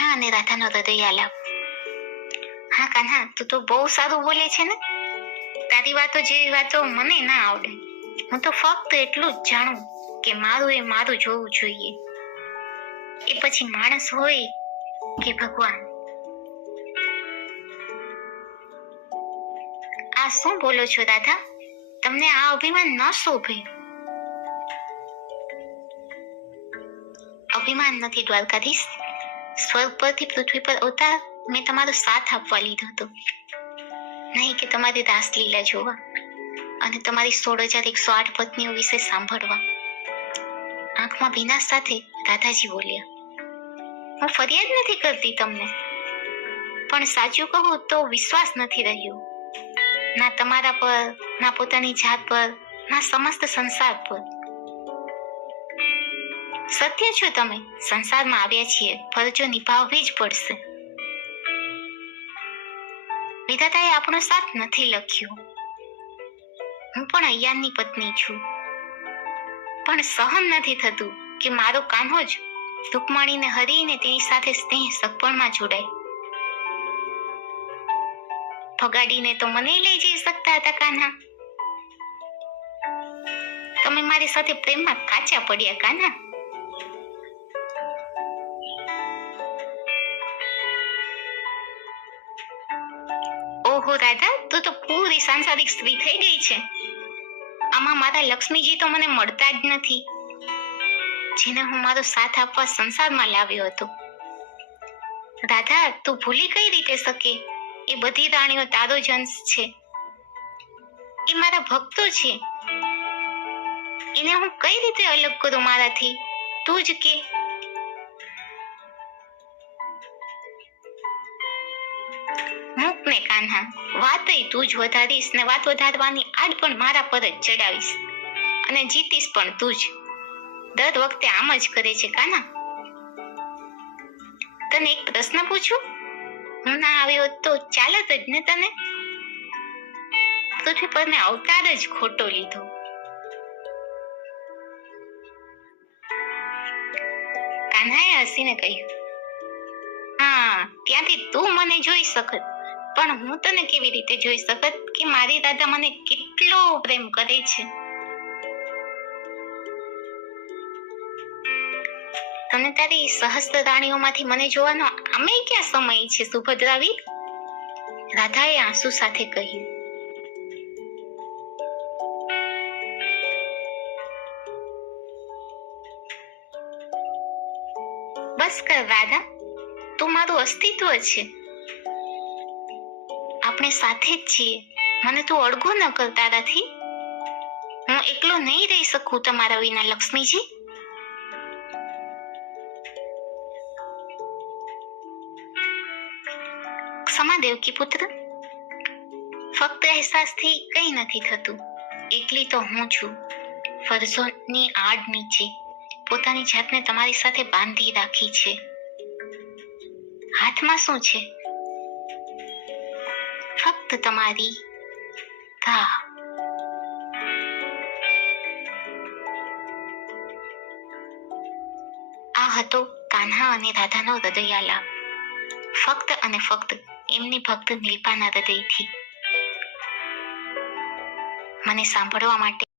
કાન્હા અને રાધાનો હૃદયાલાપ. હા કાન્હા, તું તો બહુ સારું બોલે છે ને. તારી વાતો જેવી વાતો મને ના આવડે. હું તો ફક્ત એટલું જ જાણું કે મારું એ મારું જોવું જોઈએ, એ પછી માણસ હોય કે ભગવાન. આ શું બોલો છો રાધા? તમને આ અભિમાન ન શોભે. અભિમાન નથી દ્વારકાધીશ. સ્વર્ગ પરથી પૃથ્વી પર અવતાર મેં તમારો સાથ આપવા લીધો હતો, નહીં કે તમારી રાસલીલા જોવા અને તમારી 16,108 પત્નીઓ વિશે સાંભળવા. આંખમાં ભીના સાથે રાધાજી બોલ્યા, હું ફરિયાદ નથી કરતી તમને, પણ સાચું કહું તો વિશ્વાસ નથી રહ્યો, ના તમારા પર, ના પોતાની જાત પર, ના સમસ્ત સંસાર પર. સત્ય છો તમે, સંસારમાં આવ્યા છીએ, ફરજો નિભાવવી જ પડશે. વિધાતાએ આપણો સાથ નથી લખ્યો. હું પણ અય્યાનની પત્ની છું, પણ સહન નથી થતું કે મારો કાન્હો જ રૂકમણીને હરીને તેની સાથે સ્નેહ સગપણમાં જોડાય. ભગાડીને તો મને લઈ જઈ શકતા હતા કાન્હા. તમે મારી સાથે પ્રેમમાં કાચા પડ્યા કાન્હા. ઓહો રાધા, તું તો પૂરી સાંસારિક સ્ત્રી થઈ ગઈ છે. આમાં મારા લક્ષ્મીજી તો મને મળતા જ નથી, જેને હું મારો સાથ આપવા સંસારમાં લાવ્યો હતો. રાધા, તું ભૂલી કઈ રીતે શકે? એ બધી રાણીઓ તારો જ અંશ છે. એ મારા ભક્તો છે. એને હું કઈ રીતે અલગ કરું મારાથી? તું જ કે. મૂક ને કાન્હા, વાતય તું જ વધારીશ ને વાત વધારવાની આડ પણ મારા પર જ ચડાવીશ, અને જીતીશ પણ તું જ. દર વખતે આમ જ કરે છે કાન્હા. તને એક પ્રશ્ન પૂછું? હું ના આવ્યો તો ચાલત જ ને તને? પૃથ્વી પર મેં અવતાર જ ખોટો લીધો. કાન્હાએ હસીને કહ્યું, હા, ત્યાંથી તું મને જોઈ શકત, પણ હું તને કેવી રીતે જોઈ શકત કે મારી રાધા મને કેટલો પ્રેમ કરે છે? તને તારી સહસ્ત્ર રાણીઓમાંથી મને જોવાનો આમે ક્યાં સમય છે સુભદ્રાવી? રાધાએ આંસુ સાથે કહ્યું. બસ કર રાધા, તું મારું અસ્તિત્વ છે. આપણે સાથે જ છીએ. મને તું અડગો ન કર તારાથી. હું એકલો નહીં રહી શકું તમારા વિના લક્ષ્મીજી. ક્ષમા દેવકી પુત્ર, ફક્ત અહેસાસથી કંઈ નથી થતું. એકલી તો હું છું, ફરજોની આડ નીચે પોતાની જાતને તમારી સાથે બાંધી રાખી છે. હાથમાં શું છે? ફક્ત તમારી રાહ. આ હતો કાન્હા અને રાધાનો હૃદયાલાપ, ફક્ત અને ફક્ત એમની ભક્ત નીલપાના હૃદયથી. મને સાંભળવા માટે